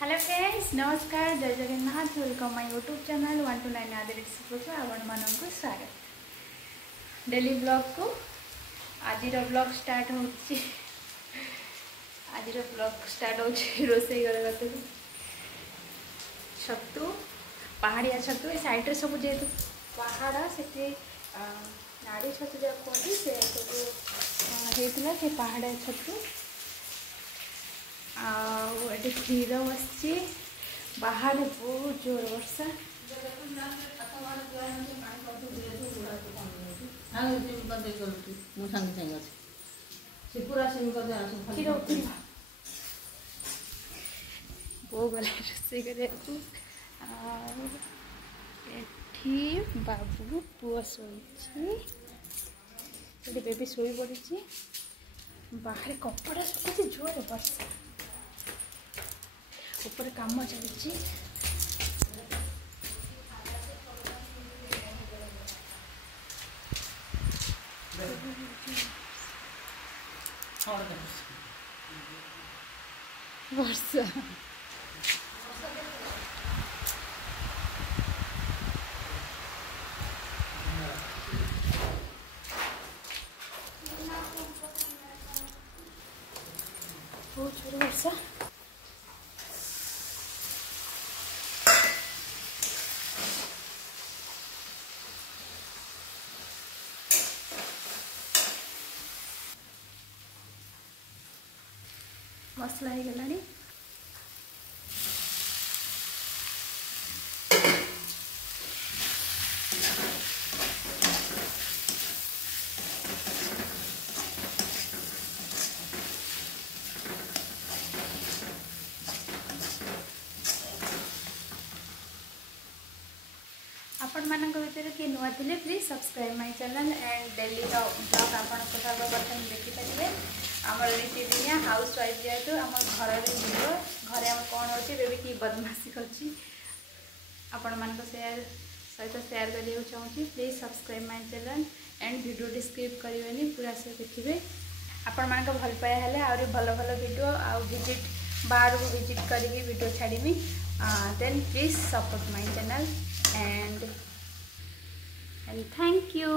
Hello friends, नमस्कार, जय Jagannath. Welcome my YouTube channel 129 आदि रेसिपी को आपण मानक स्वागत। डेली ब्लॉग को आज ब्लॉग स्टार्ट होची। आज ब्लॉग स्टार्ट होची रोसई घर कत छतु पहाड़िया छतु ए साइड रे सब जेतु पहाड़ से नाड़ी छतु जो कहते से सब होता से पहाड़िया छतु आटे क्षीर बसची बाहर बहुत जोर वर्षा बो गला रोसे बाबू पुआ शोचे बेबी शोई पड़ी बाहर कपड़ा सुखी जोर वर्षा ऊपर काम चलती वर्षा बहुत जोर वर्षा मसला हो गलानी आपण मानक भितर किए नुआ थे please subscribe my channel and daily blog आपण सर्वप्रथम देखिपारे। आमर नीतिदिनिया हाउस वाइफ जेहेतु आम घर भिडियो घरे आम कौन हो बेबी कि बदमाशी करछि आपण मानक सहित शेयर करने चाहूँगी। Please subscribe my channel and video skip करेंगे पूरा से देखिए। आपण मानक भल पाया हेले आउरी भल भल वीडियो आ विजिट बाहर को विजिट करी वीडियो छाड़मी then please support my channel and thank you।